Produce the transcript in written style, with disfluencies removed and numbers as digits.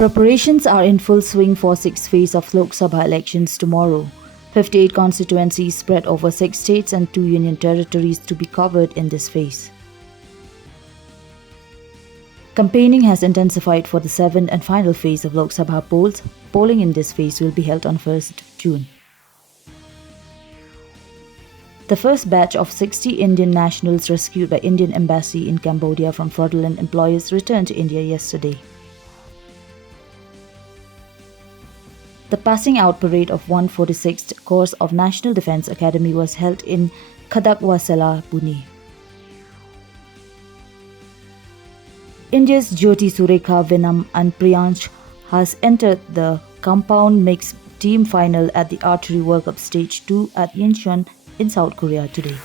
Preparations are in full swing for sixth phase of Lok Sabha elections tomorrow. 58 constituencies spread over 6 states and 2 union territories to be covered in this phase. Campaigning has intensified for the 7th and final phase of Lok Sabha polls. Polling in this phase will be held on 1st June. The first batch of 60 Indian nationals rescued by Indian Embassy in Cambodia from fraudulent employers returned to India yesterday. The passing out parade of 146th course of National Defence Academy was held in Khadakwasala, Pune. India's Jyoti Surekha Vinam and Priyansh has entered the compound mixed team final at the Archery World Cup Stage 2 at Incheon in South Korea today.